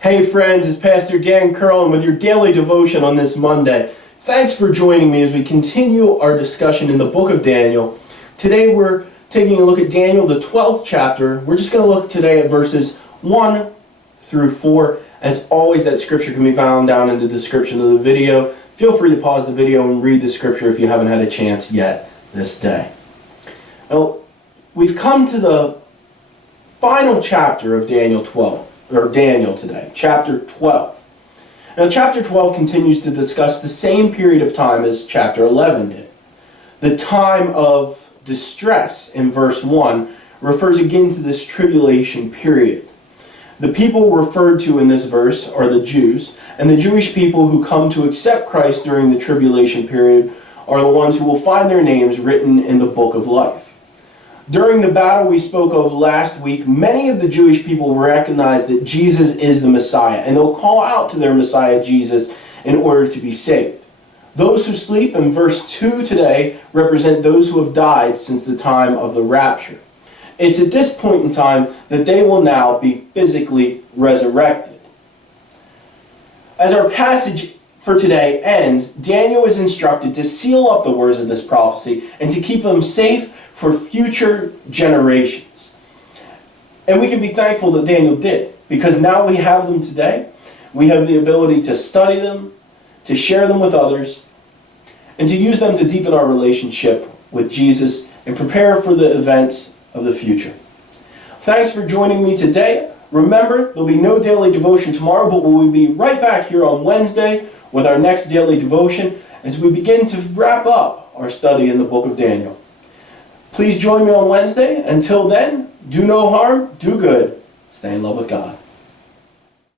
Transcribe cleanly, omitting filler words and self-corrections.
Hey friends, it's Pastor Dan Curlin with your daily devotion on this Monday. Thanks for joining me as we continue our discussion in the book of Daniel. Today we're taking a look at Daniel, the 12th chapter. We're just going to look today at verses 1 through 4. As always, that scripture can be found down in the description of the video. Feel free to pause the video and read the scripture if you haven't had a chance yet this day. Now, we've come to the final chapter of Daniel today, chapter 12. Now, chapter 12 continues to discuss the same period of time as chapter 11 did. The time of distress in verse 1 refers again to this tribulation period. The people referred to in this verse are the Jews, and the Jewish people who come to accept Christ during the tribulation period are the ones who will find their names written in the book of life. During the battle we spoke of last week, many of the Jewish people recognize that Jesus is the Messiah, and they'll call out to their Messiah Jesus in order to be saved. Those who sleep in verse 2 today represent those who have died since the time of the rapture. It's at this point in time that they will now be physically resurrected. As our passage for today ends, Daniel is instructed to seal up the words of this prophecy and to keep them safe for future generations. And we can be thankful that Daniel did, because now we have them today. We have the ability to study them, to share them with others, and to use them to deepen our relationship with Jesus and prepare for the events of the future. Thanks for joining me today. Remember, there'll be no daily devotion tomorrow, but we'll be right back here on Wednesday with our next daily devotion as we begin to wrap up our study in the book of Daniel. Please join me on Wednesday. Until then, do no harm, do good, stay in love with God.